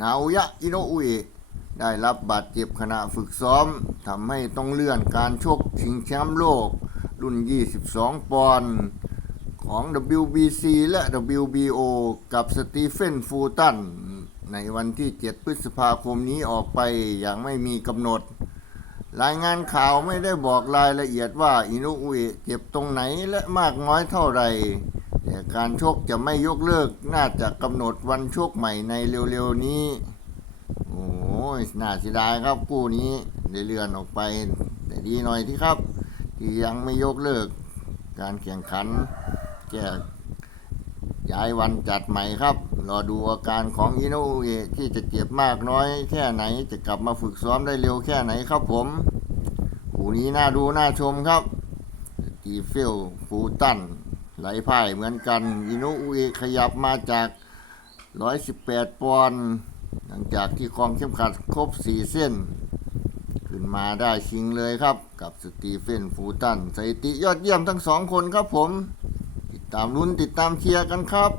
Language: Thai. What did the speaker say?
นาโอยะอิโนอุเอะได้รับบาดเจ็บขณะฝึกซ้อมทำให้ต้องเลื่อนการชกชิงแชมป์โลก รุ่น 22 ปอนด์ของ WBC และ WBO กับสตีเฟนฟูตัน ในวันที่ 7 พฤษภาคมนี้ออกไปอย่างไม่มีกำหนด รายงานข่าวไม่ได้บอกรายละเอียดว่าอินุอุเอะเจ็บตรงไหนและมากน้อยเท่าไหร่ แต่การชกจะไม่ยกเลิก น่าจะกำหนดวันชกใหม่ในเร็วๆนี้ โอ้ยน่าเสียดายครับคู่นี้ได้เลื่อนออกไป แต่ดีหน่อยที่ครับ ที่ยังไม่ยกเลิก การแข่งขันแก้ย้ายวันจัดใหม่ครับ รอดูอาการของอิโนอุเอที่จะเจ็บมากน้อยแค่ไหน จะกลับมาฝึกซ้อมได้เร็วแค่ไหนครับผมคู่นี้น่าดูน่าชมครับตีเฟลฟูตัน ไหลพ่ายเหมือนกันอิโนอุเอขยับมาจาก 118 ปอนด์หลังจากที่คองเข้มขัดครบ 4 เส้น ขึ้นมาได้ชิงเลยครับ กับสตีเฟนฟูตันสถิติยอดเยี่ยมทั้งสองคนครับผม ติดตามลุ้นติดตามเชียร์กันครับ